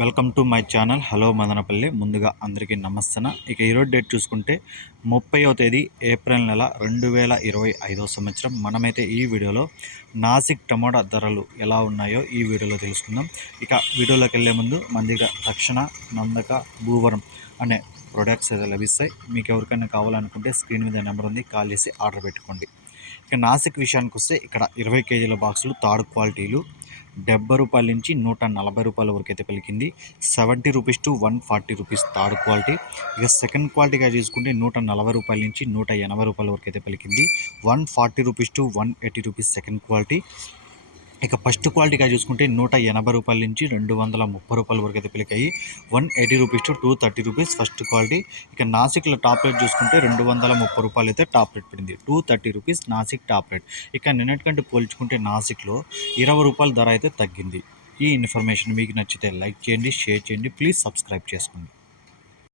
Welcome to my channel. Hello Madanapalle. ముందుగా అందరికీ నమస్తన. ఇక ఈరోజు డేట్ చూసుకుంటే ముప్పైవ తేదీ ఏప్రిల్ నెల రెండు వేల ఇరవై ఐదో సంవత్సరం. మనమైతే ఈ వీడియోలో నాసిక్ టమోటా ధరలు ఎలా ఉన్నాయో ఈ వీడియోలో తెలుసుకుందాం. ఇక వీడియోలోకి వెళ్ళే ముందు మన దగ్గర తక్షణ నందక భూవరం అనే ప్రొడక్ట్స్ అయితే లభిస్తాయి. మీకు ఎవరికైనా కావాలనుకుంటే స్క్రీన్ మీద నెంబర్ ఉంది కాల్ చేసి ఆర్డర్ పెట్టుకోండి. ఇక నాసిక్ విషయానికి వస్తే ఇక్కడ ఇరవై కేజీల బాక్సులు థర్డ్ క్వాలిటీలు డెబ్బై రూపాయల నుంచి నూట నలభై రూపాయల వరకు అయితే పలికింది. Seventy rupees to one forty rupees third quality. ఇక సెకండ్ క్వాలిటీగా చూసుకుంటే నూట నలభై రూపాయల నుంచి నూట ఎనభై రూపాయల వరకు అయితే పలికింది. One forty rupees to one eighty rupees second quality. ఇక ఫస్ట్ క్వాలిటీగా చూసుకుంటే నూట ఎనభై రూపాయల నుంచి రెండు వందల ముప్పై రూపాయల వరకు అయితే పిలికాయి one eighty rupees to two thirty rupees first quality. ఇక నాసిక్లో టాప్ రేట్ చూసుకుంటే రెండు వందల ముప్పై రూపాయలు అయితే టాప్ రేట్ పడింది. Two thirty rupees Nashik top rate. ఇక నిన్నటికంటే పోల్చుకుంటే నాసిక్లో ఇరవై రూపాయల ధర అయితే తగ్గింది. ఈ ఇన్ఫర్మేషన్ మీకు నచ్చితే లైక్ చేయండి షేర్ చేయండి ప్లీజ్ సబ్స్క్రైబ్ చేసుకోండి.